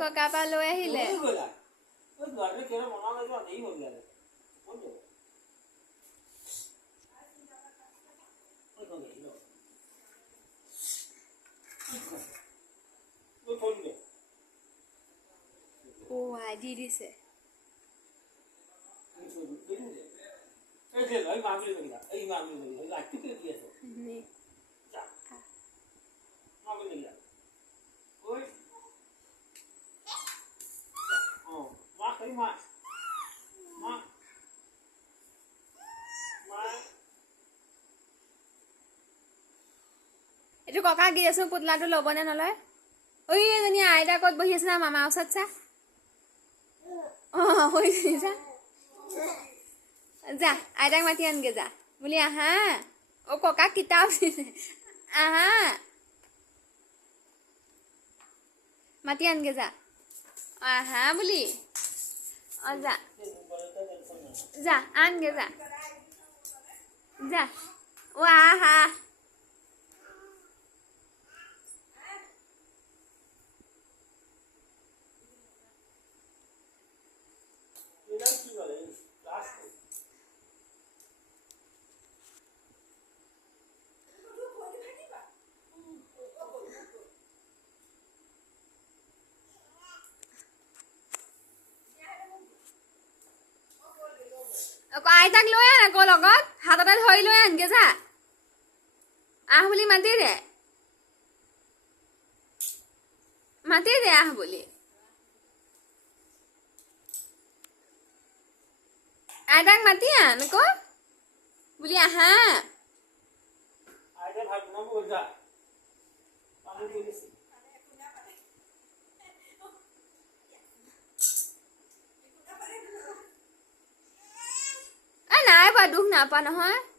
ককা পা লৈ আহিলে ও আই দি দিছে এইটো ককাক দি আছো পুতলাটো ল'বনে নলয় ঐ এজনী আইতা ক'ত বহি আছে না মামাৰ ওচৰত চা হৈ যা যা আইতাক মাতি আনগে যা বুলি আহা অ ককাক কিতাপ দিছে আহা মাতি আনগে যা আহা বুলি অ যা যা আনগে যা যা ও আহা আইতাক লৈ আন আকৌ লগত হাততে ধৰি লৈ আনগে যা আহ বুলি মাতি দে আহ বুলি আইতাক মাতি আন আকৌ বুলি আহা নাই পা দুখ নাপা নহয়